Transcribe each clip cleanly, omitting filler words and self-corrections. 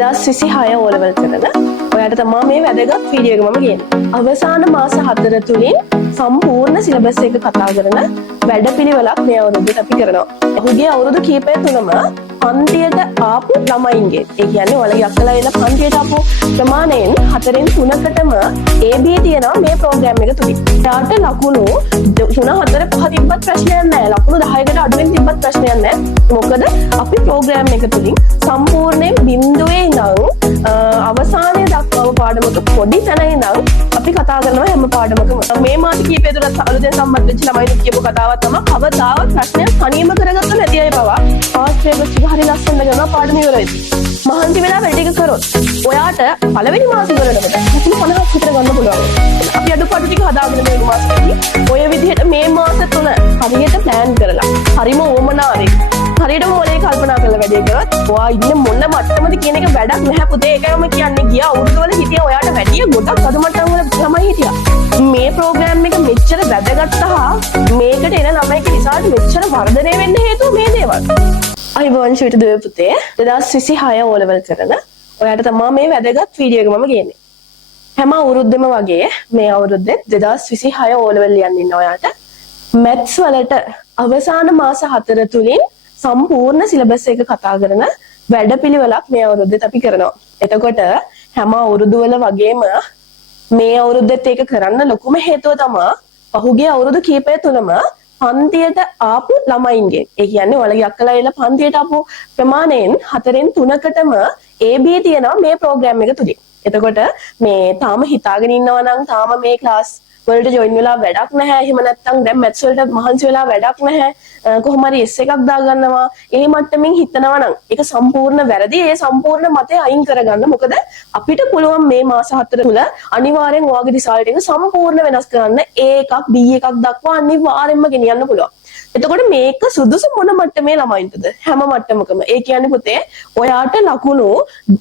2026 O level කරන ඔයාට තමයි මේ වැදගත් වීඩියෝ එක මම ගේන්නේ. අවසාන මාස 4 තුලින් සම්පූර්ණ සිලබස් එක කතා කරන වැඩපිළිවෙලක් මේ අවුරුද්දේ අපි කරනවා. ඔහුගේ අවුරුදු කීපය තුනම පන්තියට ආපු ළමයින්ගේ ඒ කියන්නේ ඔයාලගේ අක්කලා එන පන්තියට ආපු ප්‍රමාණයෙන් 4න් 3කටම AB තියෙනවා මේ ප්‍රෝග්‍රෑම් එක තුලින්. යාට ලකුණු 3 4 5 තිබ්බත් ප්‍රශ්නයක් නැහැ. ලකුණු 10කට අඩුවෙන් තිබ්බත් ප්‍රශ්නයක් නැහැ. මොකද අපි ප්‍රෝග්‍රෑම් එක තුලින් සම්පූර්ණයෙන් බිඳුවේ ඉඳන් අවසානයේ දක්වාම පාඩමක පොඩි තැන ඉඳන් අපි කතා කරනවා හැම පාඩමකම. මේ මාස කීපය තුළ අලුතෙන් සම්බන්ධ වෙච්ච ළමයින් කියපු කතාවක් තමයි කවදාවත් ප්‍රශ්නයක් තනියම කරගත්ත නැති අය පවා පාස් පේපර්ස් ටික හරි ලස්සනට කරනවා පාඩම ඉවර වෙද්දී. මහන්සි වෙලා වැඩ ටික කරොත් ඔයාට පළවෙනි මාසෙ ඉවරනකොට 50ක් විතර ගන්න පුළුවන්. අපි අඩුපාඩු ටික හදාගෙන මේ මාසෙදී ඔය විදිහට මේ මාස තුන හරියට ප්ලෑන් කරලා හරිම ඕමනාවෙන් හරියටම මොලේ කල්පනා කරලා වැඩේ කරොත් ඔයා ඉන්නේ මොන මට්ටමද කියන එක වැඩක් නැහැ පුතේ. ඒකම කියන්නේ ගියා අවුරුදු වල හිටිය ඔයාට වැඩිය ගොඩක් අඩු මට්ටම් වල ළමයි හිටියා. මේ ප්‍රෝග්‍රෑම් එක මෙච්චර වැදගත් සහ මේකට එන ළමයිගේ රිසල්ට් මෙච්චර වර්ධනය වෙන්න හේතුව මේ දේවල්. අයිබෝන් ෂීට් දුවේ පුතේ 2026 ඕලෙවල් කරන ඔයාට තමයි මේ වැදගත් වීඩියෝ එක මම ගේන්නේ. හැම අවුරුද්දෙම වගේ මේ අවුරුද්දේ 2026 ඕලෙවල් ලියන්න ඉන්න ඔයාට මැත්ස් වලට අවසාන මාස 4 තුලින් සම්පූර්ණ සිලබස් එක කතා කරන වැඩපිළිවෙලක් මේ අවුරුද්දේත් අපි කරනවා. එතකොට හැම අවුරුදු වල වගේම මේ අවුරුද්දෙත් ඒක කරන්න ලොකුම හේතුව තමයි පහුගිය අවුරුදු කීපය තුලම පන්තියට ආපු ළමයින්ගේ ඒ කියන්නේ ඔයාලගේ අක්කලා එන පන්තියට ආපු ප්‍රමාණයෙන් 4න් 3කටම AB තියෙනවා මේ ප්‍රෝග්‍රෑම් එක තුලින්. එතකොට මේ තාම හිතාගෙන ඉන්නවා නම් තාම මේ ක්ලාස් වලට ජොයින් වෙලා වැඩක් නැහැ. එහෙම නැත්නම් දැන් මැත්ස් වලට මහන්සි වෙලා වැඩක් නැහැ. කොහොම හරි S එකක් දාගන්නවා. ඒ මට්ටමින් හිතනවා නම් ඒක සම්පූර්ණ වැරදි. ඒ සම්පූර්ණ මතය අයින් කරගන්න. මොකද අපිට පුළුවන් මේ මාස 4 තුල අනිවාර්යෙන් ඔයාගේ රිසල්ට් එක සම්පූර්ණ වෙනස් කරන්න. A එකක් B එකක් දක්වා අනිවාර්යෙන්ම ගෙනියන්න පුළුවන්. එතකොට මේක සුදුසු මොන මට්ටමේ ළමයින්ටද? හැම මට්ටමකම. ඒ කියන්නේ පුතේ ඔයාට ලකුණු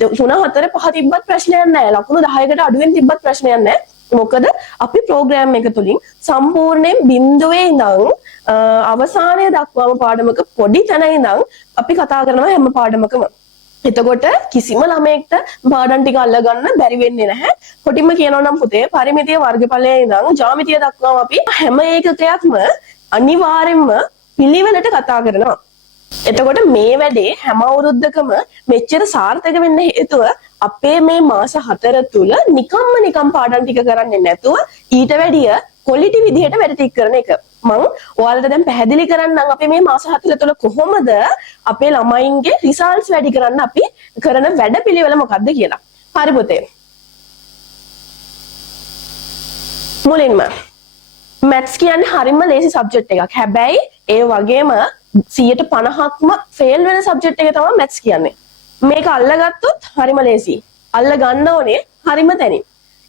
3 4 5 තිබ්බත් ප්‍රශ්නයක් නැහැ. ලකුණු 10කට අඩුවෙන් තිබ්බත් ප්‍රශ්නයක් නැහැ. මොකද අපි ප්‍රෝග්‍රෑම් එක තුලින් සම්පූර්ණයෙන් බිඳුවේ ඉඳන් අවසානයේ දක්වාම පාඩමක පොඩි තැන ඉඳන් අපි කතා කරනවා හැම පාඩමකම. එතකොට කිසිම ළමයෙක්ට පාඩම් ටික අල්ලගන්න බැරි වෙන්නේ නැහැ. කොටිම කියනවා නම් පුතේ පරිමිතිය වර්ගඵලයේ ඉඳන් ජ්‍යාමිතිය දක්වාම අපි හැම ඒකකයක්ම අනිවාර්යෙන්ම පිළිවෙලට කතා කරනවා. එතකොට මේ වැඩේ හැම අවුරුද්දකම මෙච්චර සාර්ථක වෙන්න හේතුව අපේ මේ මාස 4 තුල නිකම් පාඩම් ටික කරන්නේ නැතුව ඊට වැඩිය ක්වොලිටි විදිහට වැඩ ටික කරන එක. මම ඔයාලට දැන් පැහැදිලි කරන්නම් අපි මේ මාස 4 තුල කොහොමද අපේ ළමයින්ගේ රිසල්ට්ස් වැඩි කරන්න අපි කරන වැඩපිළිවෙල මොකක්ද කියලා. හරි පුතේ. මුලින්ම මැත්ස් කියන්නේ හරිම ලේසි සබ්ජෙක්ට් එකක්. හැබැයි ඒ වගේම 50%ක්ම ෆේල් වෙන සබ්ජෙක්ට් එක තමයි මැත්ස් කියන්නේ. මේක අල්ලගත්තොත් හරිම ලේසි. අල්ල ගන්න ඕනේ හරිම තැනින්.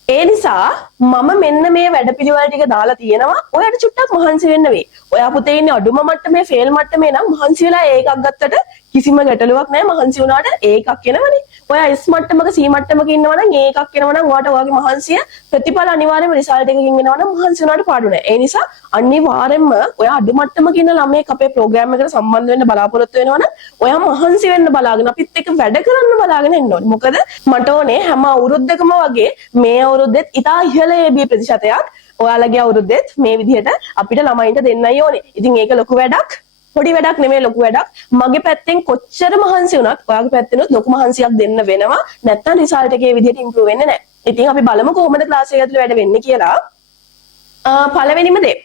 ඒ නිසා මම මෙන්න මේ වැඩපිළිවෙල ටික දාලා තියෙනවා. ඔයාට චුට්ටක් මහන්සි වෙන්න වෙයි. ඔයා පුතේ ඉන්නේ අඩුම මට්ටමේ ෆේල් මට්ටමේ නම් මහන්සි වෙලා ඒකක් ගත්තට කිසිම ගැටලුවක් නැහැ. මහන්සි වුණාට ඒකක් එනවනේ. ඔයා S මට්ටමක C මට්ටමක ඉන්නවා නම් ඒකක් එනවා නම් ඔයාට ඔයාගේ මහන්සිය ප්‍රතිඵල අනිවාර්යයෙන්ම රිසල්ට් එකකින් එනවා නම් මහන්සි වුණාට පාඩු නැහැ. ඒ නිසා අනිවාර්යයෙන්ම ඔයා අඩු මට්ටමක ඉන්න ළමයෙක් අපේ ප්‍රෝග්‍රෑම් එකට සම්බන්ධ වෙන්න බලාපොරොත්තු වෙනවා නම් ඔයා මහන්සි වෙන්න බලාගෙන අපිත් එක්ක වැඩ කරන්න බලාගෙන ඉන්න ඕනේ. මොකද මට ඕනේ හැම අවුරුද්දකම වගේ මේ අවුරුද්දෙත් ඉතා ඉහළ AB ප්‍රතිශතයක් ඔයාලගේ අවුරුද්දෙත් මේ විදිහට අපිට ළමයින්ට දෙන්නයි ඕනේ. ඉතින් ඒක ලොකු වැඩක්. පොඩි වැඩක් නෙමෙයි ලොකු වැඩක්. මගේ පැත්තෙන් කොච්චර මහන්සි වුණත් ඔයාගේ පැත්තෙනුත් ලොකු මහන්සියක් දෙන්න වෙනවා. නැත්තම් රිසල්ට් එකේ විදිහට ඉම්ප්‍රූව් වෙන්නේ නැහැ. ඉතින් අපි බලමු කොහොමද ක්ලාස් එක ඇතුලේ වැඩ වෙන්නේ කියලා. පළවෙනිම දේ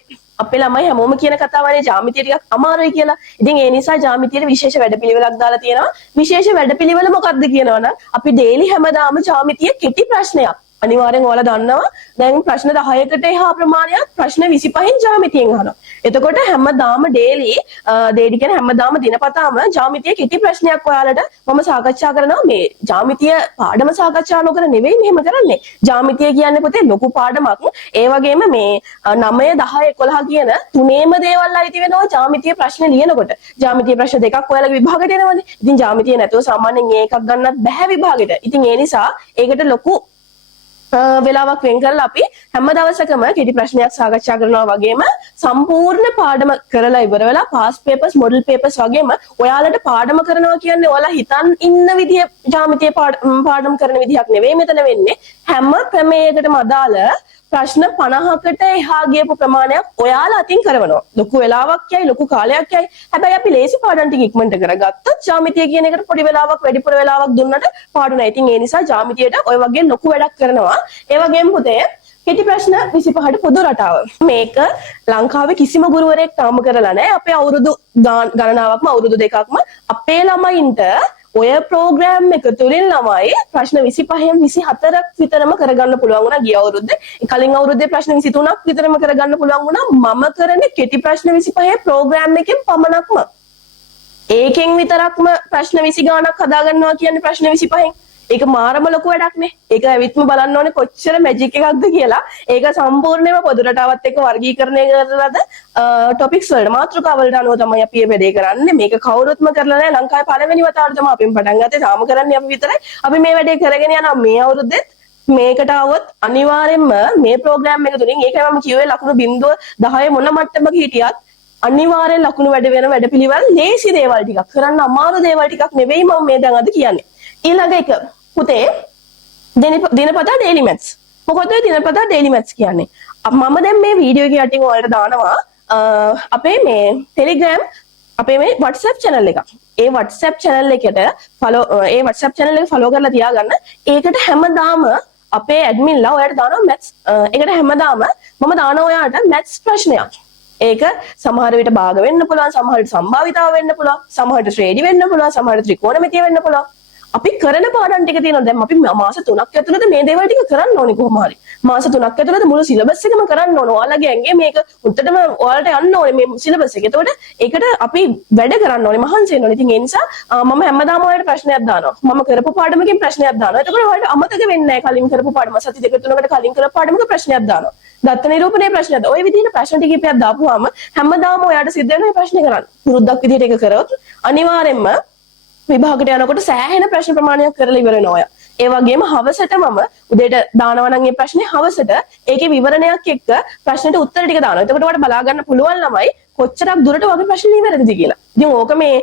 අපේ ළමයි හැමෝම කියන කතාවනේ ජ්‍යාමිතිය ටිකක් අමාරුයි කියලා. ඉතින් ඒ නිසා ජ්‍යාමිතියේ විශේෂ වැඩපිළිවෙලක් දාලා තියෙනවා. විශේෂ වැඩපිළිවෙල මොකක්ද කියනවනම් අපි ඩේලි හැමදාම ජ්‍යාමිතිය කෙටි ප්‍රශ්නයක් අනිවාර්යෙන් ඔයාලා දන්නවා. දැන් ප්‍රශ්න 10කට එහා ප්‍රමාණයක් ප්‍රශ්න 25න් ජ්‍යාමිතියෙන් අහනවා. එතකොට හැමදාම ඩේලි ඩේලි කියන්නේ හැමදාම දිනපතාම ජ්‍යාමිතිය කෙටි ප්‍රශ්නයක් ඔයාලට මම සාකච්ඡා කරනවා. මේ ජ්‍යාමිතිය පාඩම සාකච්ඡා නොකර නෙවෙයි මෙහෙම කරන්නේ. ජ්‍යාමිතිය කියන්නේ පුතේ ලොකු පාඩමක්. ඒ වගේම මේ 9 10 11 කියන තුනේම දේවල් අයිති වෙනවා ජ්‍යාමිතිය ප්‍රශ්න ලියනකොට. ජ්‍යාමිතිය ප්‍රශ්න දෙකක් ඔයාලගේ විභාගයට එනවනේ. ඉතින් ජ්‍යාමිතිය නැතුව සාමාන්‍යයෙන් එකක් ගන්නත් බෑ විභාගෙට. ඉතින් ඒ නිසා ඒකට ලොකු වෙලාවක් වෙන් කරලා අපි හැම දවසකම කෙටි ප්‍රශ්නයක් සාකච්ඡා කරනවා වගේම සම්පූර්ණ පාඩම කරලා ඉවර වෙලා පාස් පේපර්ස් මොඩල් පේපර්ස් වගේම ඔයාලට පාඩම කරනවා කියන්නේ ඔයාලා හිතන් ඉන්න විදිය ජ්‍යාමිතිය පාඩම් කරන විදියක් නෙවෙයි මෙතන වෙන්නේ හැම ප්‍රමේයයකටම අදාළ ප්‍රශ්න 50කට එහා ගියපු ප්‍රමාණයක් ඔයාලා අතින් කරනවා ලොකු වෙලාවක් යයි ලොකු කාලයක් යයි හැබැයි අපි ලේසි පාඩම් ටික ඉක්මනට කරගත්තොත් ජ්‍යාමිතිය කියන එකට පොඩි වෙලාවක් වැඩිපුර වෙලාවක් දුන්නට පාඩු නැහැ. ඉතින් ඒ නිසා ජ්‍යාමිතියට ඔය වගේ ලොකු වැඩක් කරනවා. ඒ වගේම පුතේ කෙටි ප්‍රශ්න 25ට පොදු රටාව. මේක ලංකාවේ කිසිම ගුරුවරයෙක් තාම කරලා නැහැ. අපේ අවුරුදු ගණනාවක්ම අවුරුදු දෙකක්ම අපේ ළමයින්ට ඔය ප්‍රෝග්‍රෑම් එක තුලින් ළමයි ප්‍රශ්න 25න් 24ක් විතරම කරගන්න පුළුවන් වුණා ගිය අවුරුද්දේ. කලින් අවුරුද්දේ ප්‍රශ්න 23ක් විතරම කරගන්න පුළුවන් වුණා. මම කරන්නේ කෙටි ප්‍රශ්න 25 ප්‍රෝග්‍රෑම් එකෙන් පමණක්ම. ඒකෙන් විතරක්ම ප්‍රශ්න 20 ගාණක් හදා ගන්නවා කියන්නේ ප්‍රශ්න 25න්. ඒක මාරම ලොකු වැඩක් නේ. ඒක ඇවිත්ම බලන්න ඕනේ කොච්චර මැජික් එකක්ද කියලා. ඒක සම්පූර්ණයෙන්ම පොදු රටාවත් එක්ක වර්ගීකරණය කරලාද ටොපික්ස් වලට මාතෘකා වලට අනුව තමයි අපි මේ වැඩේ කරන්නේ. මේක කවුරුත්ම කරලා නැහැ. ලංකාවේ පළවෙනි වතාවට තමයි අපි පටන් ගත්තේ. තාම කරන්නේ අපි විතරයි. අපි මේ වැඩේ කරගෙන යනවා මේ අවුරුද්දෙත් මේකට આવොත් අනිවාර්යෙන්ම මේ ප්‍රෝග්‍රෑම් එක තුලින් ඒකයි මම කිව්වේ ලකුණු 0.10 මොන මට්ටමක හිටියත් අනිවාර්යෙන් ලකුණු වැඩ වෙන වැඩපිළිවෙල ලේසි දේවල් ටිකක් කරන්න අමාරු දේවල් ටිකක් නෙවෙයි මම මේ දැන් අද කියන්නේ. ඊළඟ එක පුතේ දිනපතා ඩේලි මැත්ස්. මොකද ඔය දිනපතා ඩේලි මැත්ස් කියන්නේ? මම දැන් මේ වීඩියෝ එක යටින් ඔයාලට දානවා අපේ මේ Telegram අපේ මේ WhatsApp channel එක. ඒ WhatsApp channel එකට WhatsApp channel එක follow කරලා තියාගන්න. ඒකට හැමදාම අපේ ඇඩ්මින්ලා ඔයාලට දානවා මැත්ස්. ඒකට හැමදාම මම දානවා ඔයාලට මැත්ස් ප්‍රශ්නයක්. ඒක සමහර විට භාග වෙන්න පුළුවන්, සමහර විට සම්භාවිතාව වෙන්න පුළුවන්, සමහර විට ශ්‍රේණි වෙන්න පුළුවන්, සමහර විට ත්‍රිකෝණමිතිය වෙන්න පුළුවන්. අපි කරන පාඩම් ටික තියෙනවා. දැන් අපි මාස 3ක් ඇතුළත මේ දේවල් ටික කරන්න ඕනේ කොහොම හරි. මාස 3ක් ඇතුළත මුළු සිලබස් එකම කරන්න ඕන. ඔයාලගේ ඇඟේ මේක උන්ටම ඔයාලට යන්න ඕනේ මේ සිලබස් එක. එතකොට ඒකට අපි වැඩ කරන්න ඕනේ, මහන්සි වෙන්න ඕනේ. ඉතින් ඒ නිසා මම හැමදාම ඔයාලට ප්‍රශ්නයක් දානවා. මම කරපු පාඩමකින් ප්‍රශ්නයක් දානවා. එතකොට ඔයාලට අමතක වෙන්නේ නැහැ කලින් කරපු පාඩම. සති දෙක තුනකට කලින් කරපු පාඩමක ප්‍රශ්නයක් දානවා. දත්ත නිරූපණයේ ප්‍රශ්නයක්. ඔය විදිහට ප්‍රශ්න ටිකක් දාපුවාම හැමදාම ඔයාලට සිද්ධ වෙන මේ ප්‍රශ්නේ කරන්න. පුරුද්දක් විදිහට ඒක කරොත් අනිවාර්යෙන්ම විභාගයට යනකොට සෑහෙන ප්‍රශ්න ප්‍රමාණයක් කරලා ඉවර වෙනවා ඔයා. ඒ වගේම හවසට මම උදේට දානවා නම් මේ ප්‍රශ්නේ හවසට ඒකේ විවරණයක් එක්ක ප්‍රශ්නෙට උත්තර ටික දානවා. එතකොට ඔයාලට බලා ගන්න පුළුවන් ළමයි කොච්චරක් දුරට වගේ ප්‍රශ්න ඉවරද කියලා. ඉතින් ඕක මේ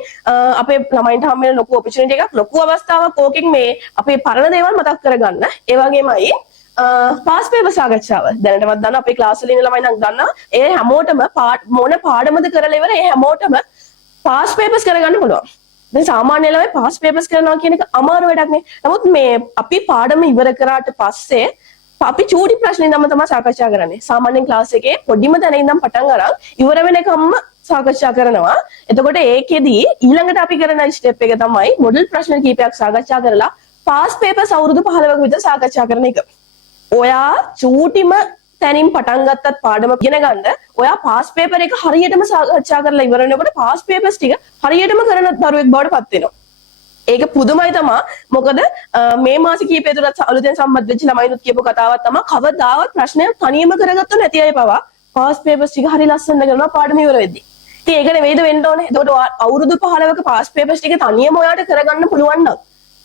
අපේ ළමයින්ට හම් වෙන ලොකු ඔපචුනිටි එකක්, ලොකු අවස්ථාවක්. ඕකෙන් මේ අපේ පරණ දේවල් මතක් කරගන්න. ඒ වගේමයි පාස් පේපර් සාකච්ඡාව දැනටමත් දන්න අපේ ක්ලාස් වල ඉන්න ළමයි නම් දන්නවා. ඒ හැමෝටම මොන පාඩමද කරලා ඉවර ඒ හැමෝටම පාස් පේපර්ස් කරගන්න පුළුවන්. දැන් සාමාන්‍ය ළමයි පාස් පේපර්ස් කරනවා කියන එක අමාරු වැඩක් නේ. නමුත් මේ අපි පාඩම ඉවර කරාට පස්සේ අපි චූටි ප්‍රශ්න ඉදම තමයි සාකච්ඡා කරන්නේ. සාමාන්‍යයෙන් ක්ලාස් එකේ පොඩිම තැන ඉඳන් පටන් අරන් ඉවර වෙනකම්ම සාකච්ඡා කරනවා. එතකොට ඒකෙදි ඊළඟට අපි කරන ස්ටෙප් එක තමයි මොඩල් ප්‍රශ්න කීපයක් සාකච්ඡා කරලා පාස් පේපර්ස් අවුරුදු 15ක විතර සාකච්ඡා කරන එක. ඔයා චූටිම තැනින් පටන් ගත්තත් පාඩම ඉගෙන ගන්න ඔයා පාස් පේපර් එක හරියටම සාකච්ඡා කරලා ඉවර වෙනකොට පාස් පේපර්ස් ටික හරියටම කරන දරුවෙක් බවට පත් වෙනවා. ඒක පුදුමයි තමයි. මොකද මේ මාස කීපය තුලත් අලුතෙන් සම්බන්ධ වෙච්ච ළමයිනුත් කියපු කතාවක් තමයි කවදාවත් ප්‍රශ්නයක් තනියම කරගත්තොත් නැති අය පවා පාස් පේපර්ස් ටික හරිය ලස්සනට කරනවා පාඩම ඉවර වෙද්දී. ඉතින් ඒක නෙවෙයිද වෙන්න ඕනේ. එතකොට අවුරුදු 15ක පාස් පේපර්ස් ටික තනියම ඔයාලට කරගන්න පුළුවන් නම්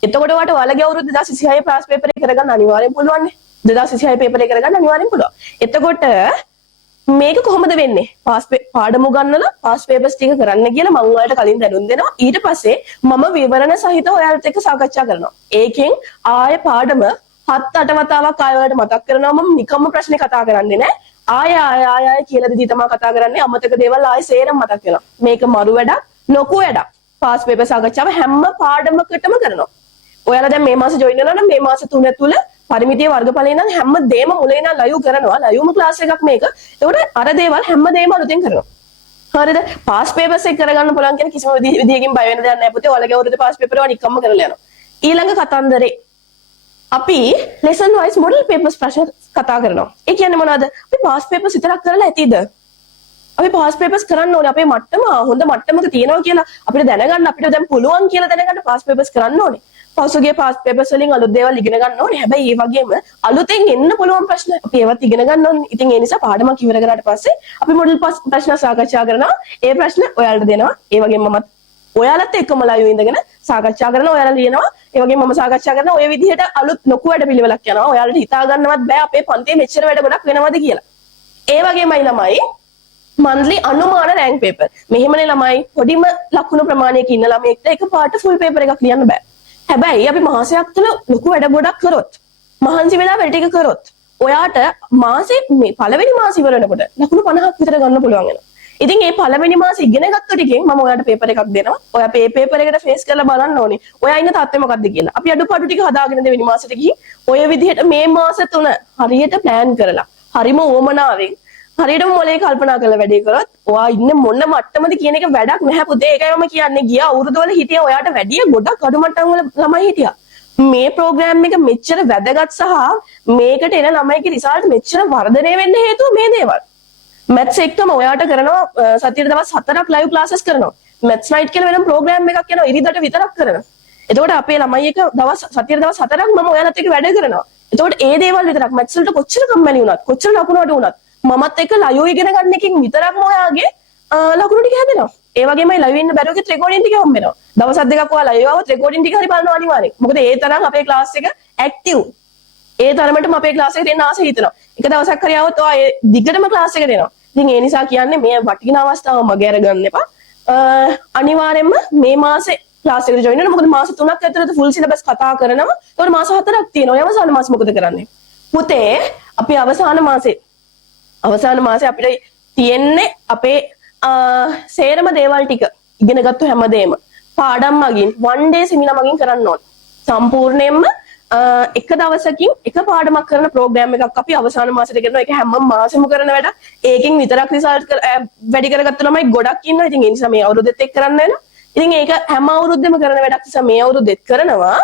එතකොට ඔයාලට ඔයාලගේ අවුරුදු 2026 පාස් පේපර් එක කරගන්න අනිවාර්යෙන් පුළුවන් නේ. 2026 පේපර් එක කරගන්න අනිවාර්යෙන් පුළුවන්. එතකොට මේක කොහොමද වෙන්නේ? පාඩම උගන්නලා පාස් පේපර්ස් ටික කරන්න කියලා මම ඔයාලට කලින් දැනුම් දෙනවා. ඊට පස්සේ මම විවරණ සහිතව ඔයාලට එක්ක සාකච්ඡා කරනවා. ඒකෙන් ආයේ පාඩම 7-8 වතාවක් ආයෙ ඔයාලට මතක් කරනවා. මම නිකම්ම ප්‍රශ්නේ කතා කරන්නේ නැහැ. ආයෙ කියලා දෙදී තමයි කතා කරන්නේ. අමතක දේවල් ආයෙ සේරම මතක් වෙනවා. මේක මරු වැඩක්, ලොකු වැඩක්. පාස් පේපර් සාකච්ඡාව හැම පාඩමකටම කරනවා. ඔයාලා දැන් මේ මාසේ ජොයින් වෙනවා නම් මේ මාස 3 තුල පරිමිතිය වර්ගඵලේ නම් හැම දෙම මුලින් ඉඳන් ලයිව් කරනවා. ලයිව්ම ක්ලාස් එකක් මේක. ඒකට අර දේවල් හැම දෙම අලුතෙන් කරනවා. හරිද? පාස් පේපර්ස් එක කරගන්න පුළුවන් කියන කිසිම විදිහකින් බය වෙන්න දෙයක් නැහැ පුතේ. ඔයාලගේ අවුරුද්දේ පාස් පේපර් වල නිකම්ම කරලා යනවා. ඊළඟ කතන්දරේ අපි lesson wise model papers ප්‍රශ්න කතා කරනවා. ඒ කියන්නේ මොනවද? අපි පාස් පේපර්ස් විතරක් කරලා ඇතිද? අපි පාස් පේපර්ස් කරන්න ඕනේ. අපේ මට්ටම හොඳ මට්ටමක තියෙනවා කියලා අපිට දැනගන්න, අපිට දැන් පුළුවන් කියලා දැනගන්න පාස් පේපර්ස් කරන්න ඕනේ. පසුගිය පාස් පේපර්ස් වලින් අලුත් දේවල් ඉගෙන ගන්න ඕනේ. හැබැයි ඒ වගේම අලුතෙන් එන්න පුළුවන් ප්‍රශ්න අපි ඒවත් ඉගෙන ගන්න ඕනේ. ඉතින් ඒ නිසා පාඩමක් ඉවර කරාට පස්සේ අපි මොඩල් ප්‍රශ්න සාකච්ඡා කරනවා. ඒ ප්‍රශ්න ඔයාලට දෙනවා. ඒ වගේම මමත් ඔයාලත් එක්කම ලයිව් ඉඳගෙන සාකච්ඡා කරනවා. ඔයාලා ලියනවා. ඒ වගේම මම සාකච්ඡා කරනවා. ඔය විදිහට අලුත් ලොකු වැඩපිළිවෙලක් යනවා. ඔයාලට හිතා ගන්නවත් බෑ අපේ පන්තියේ මෙච්චර වැඩ ගොඩක් වෙනවද කියලා. ඒ වගේමයි ළමයි monthly අනුමාන රෑන්ක් පේපර්. මෙහෙමනේ ළමයි පොඩිම ලකුණු ප්‍රමාණයක ඉන්න ළමයෙක්ට එකපාරට ෆුල් පේපර් එකක් ලියන්න බෑ. හැබැයි අපි මාසයක් තුළ ලොකු වැඩ ගොඩක් කරොත්, මහන්සි වෙලා වැඩ ටික කරොත්, ඔයාට මාසේ මේ පළවෙනි මාසෙ ඉවර වෙනකොට ලකුණු 50ක් විතර ගන්න පුළුවන් වෙනවා. ඉතින් මේ පළවෙනි මාසෙ ඉගෙන ගත්ත ටිකෙන් මම ඔයාලට පේපර් එකක් දෙනවා. ඔයා පේපර් එකට ෆේස් කරලා බලන්න ඕනේ. ඔයා ඉන්න තත්ත්වය මොකක්ද කියලා. අපි අඩුපාඩු ටික හදාගෙන දෙවෙනි මාසෙට ගිහින් ඔය විදිහට මේ මාස 3 හරියට ප්ලෑන් කරලා, හරිම ඕමනාවෙන්, හරියටම මොලේ කල්පනා කරලා වැඩේ කරොත් ඔයා ඉන්නේ මොන මට්ටමද කියන එක වැඩක් නැහැ පුතේ. ඒකයි මම කියන්නේ. ගිය අවුරුදු වල හිටියා ඔයාට වැඩිය ගොඩක් අඩු මට්ටම් වල ළමයි හිටියා. මේ ප්‍රෝග්‍රෑම් එක මෙච්චර වැදගත් සහ මේකට එන ළමයිගේ රිසල්ට් මෙච්චර වර්ධනය වෙන්න හේතුව මේ දේවල්. මැත්ස් එක්කම ඔයාට කරනවා සතියේ දවස් 4ක් ලයිව් ක්ලාසස් කරනවා. මැත්ස් නයිට් කියලා වෙනම ප්‍රෝග්‍රෑම් එකක් යනවා ඉරිදට විතරක් කරනවා. එතකොට අපේ ළමයි එක සතියේ දවස් 4ක් මම ඔයාලත් එක්ක වැඩ කරනවා. එතකොට ඒ දේවල් විතරක් මැත්ස් වලට කොච්චර කම්මැලි වුණත්, කොච්චර ලකුණු අඩු වුණත් මමත් එක්ක ලයිව් ඉගෙන ගන්න එකකින් විතරක්ම ඔයාගේ ලකුණු ටික හැදෙනවා. ඒ වගේමයි ලයිව් ඉන්න බැරුවකෙත් රෙකෝඩින් ටික හම්බ වෙනවා. දවස් දෙකක් ඔයා ලයිව් આવොත් රෙකෝඩින් ටික හරි බලනවා අනිවාර්යෙන්. මොකද ඒ තරම් අපේ ක්ලාස් එක ඇක්ටිව්. ඒ තරමටම අපේ ක්ලාස් එකට එන්න ආස හිතෙනවා. එක දවසක් හරි આવොත් ඔයා ඒ දිගටම ක්ලාස් එකට එනවා. ඉතින් ඒ නිසා කියන්නේ මේ වටිනා අවස්ථාව මගේ අරගන්න එපා. අනිවාර්යෙන්ම මේ මාසේ ක්ලාස් එකට ජොයින් වෙන්න. මොකද මාස 3ක් ඇතුළත ෆුල් සිලබස් කතා කරනවා. ඒකට මාස 4ක් තියෙනවා. අවසාන මාස මොකද කරන්නේ? පුතේ අපි අවසාන මාසේ අපිට තියෙන්නේ අපේ සේරම දේවල් ටික ඉගෙන ගත්ත හැමදේම පාඩම් මගින් one day seminar මගින් කරන්න ඕන. සම්පූර්ණයෙන්ම එක දවසකින් එක පාඩමක් කරන ප්‍රෝග්‍රෑම් එකක් අපි අවසාන මාසෙට කරනවා. ඒක හැම මාසෙම කරන වැඩක්. ඒකෙන් විතරක් රිසල්ට් වැඩි කරගත්ත ළමයි ගොඩක් ඉන්නවා. ඉතින් ඒ නිසා මේ අවුරුද්දෙත් එක් කරන්න වෙනවා. ඉතින් ඒක හැම අවුරුද්දෙම කරන වැඩක් නිසා මේ අවුරුද්දෙත් කරනවා.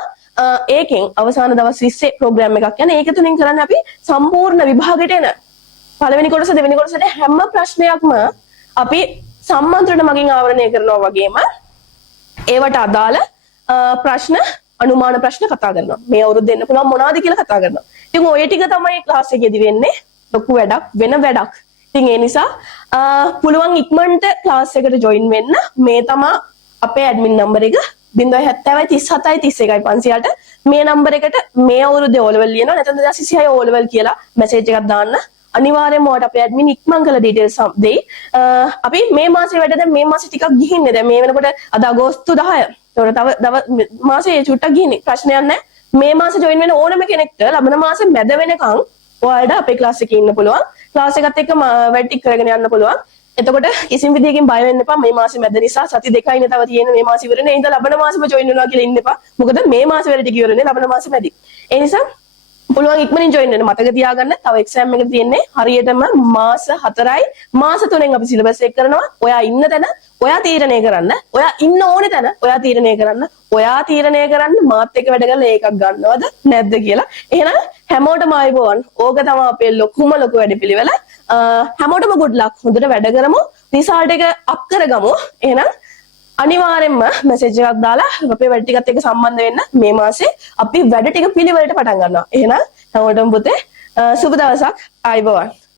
ඒකෙන් අවසාන දවස් 20 ප්‍රෝග්‍රෑම් එකක් යන. ඒක තුලින් කරන්නේ අපි සම්පූර්ණ විභාගෙට එන පළවෙනි කොටස දෙවෙනි කොටසට හැම ප්‍රශ්නයක්ම අපි සම්මන්ත්‍රණ මගින් ආවරණය කරනවා වගේම ඒවට අදාළ ප්‍රශ්න අනුමාන ප්‍රශ්න කතා කරනවා. මේ අවුරුද්ද දෙන්න පුළුවන් මොනවද කියලා කතා කරනවා. ඉතින් ඔය ටික තමයි ක්ලාස් එකේදී වෙන්නේ. ලොකු වැඩක් වෙන වැඩක්. ඉතින් ඒ නිසා පුළුවන් ඉක්මනට ක්ලාස් එකට ජොයින් වෙන්න. මේ තමයි අපේ ඇඩ්මින් නම්බර එක 070 37 31 500ට මේ නම්බර එකට මේ අවුරුද්දේ O level ලියනවා. නැත්නම් 2026 O level කියලා මැසේජ් එකක් දාන්න. අනිවාර්යයෙන්ම ඔයාලට අපේ ඇඩ්මින් ඉක්මන් කළ ඩීටේල්ස් දෙයි. අපි මේ මාසේ වැඩ දැන් මේ මාසේ ටිකක් ගිහින්නේ. දැන් මේ වෙනකොට අද අගෝස්තු 10. ඒතකොට තව මාසේ චුට්ටක් ගිහින්නේ. ප්‍රශ්නයක් නැහැ. මේ මාසේ ජොයින් වෙන ඕනම කෙනෙක්ට ලබන මාසේ මැද වෙනකන් ඔයාලට අපේ ක්ලාස් එකේ ඉන්න පුළුවන්. ක්ලාස් එකත් එක්ක වැඩ ටික කරගෙන යන්න පුළුවන්. එතකොට කිසිම විදියකින් බය වෙන්න එපා. මේ මාසේ මැද නිසා සති දෙකයිනේ තව තියෙන මේ මාසේ ඉවරනේ. ඒ නිසා ලබන මාසෙම ජොයින් වෙනවා කියලා ඉන්න එපා. මොකද මේ මාසේ වැඩ ටික ඉවරනේ ලබන මාසේ මැදි. ඒ නිසා පුළුවන් ඉක්මනින් ජොයින් වෙන්න. මතක තියාගන්න තව එක්සෑම් එක තියෙන්නේ හරියටම මාස 4යි. මාස 3ෙන් අපි සිලබස් එක කරනවා. ඔයා ඉන්න තැන ඔයා තීරණය කරන්න. ඔයා ඉන්න ඕනේ තැන ඔයා තීරණය කරන්න. ඔයා තීරණය කරන්න මාත් එක්ක වැඩ කරලා ඒකක් ගන්නවද නැද්ද කියලා. එහෙනම් හැමෝටම ආයුබෝවන්. ඕක තමයි අපේ ලොකු වැඩපිළිවෙල. හැමෝටම good luck. හොඳට වැඩ කරමු. රිසල්ට් එක අප් කරගමු. එහෙනම් අනිවාර්යෙන්ම මැසේජ් එකක් දාලා අපේ වැඩ ටිකත් එක්ක සම්බන්ධ වෙන්න. මේ මාසේ අපි වැඩ ටික පිළිවෙලට පටන් ගන්නවා. එහෙනම් හැමෝටම පුතේ සුබ දවසක්. ආයුබෝවන්.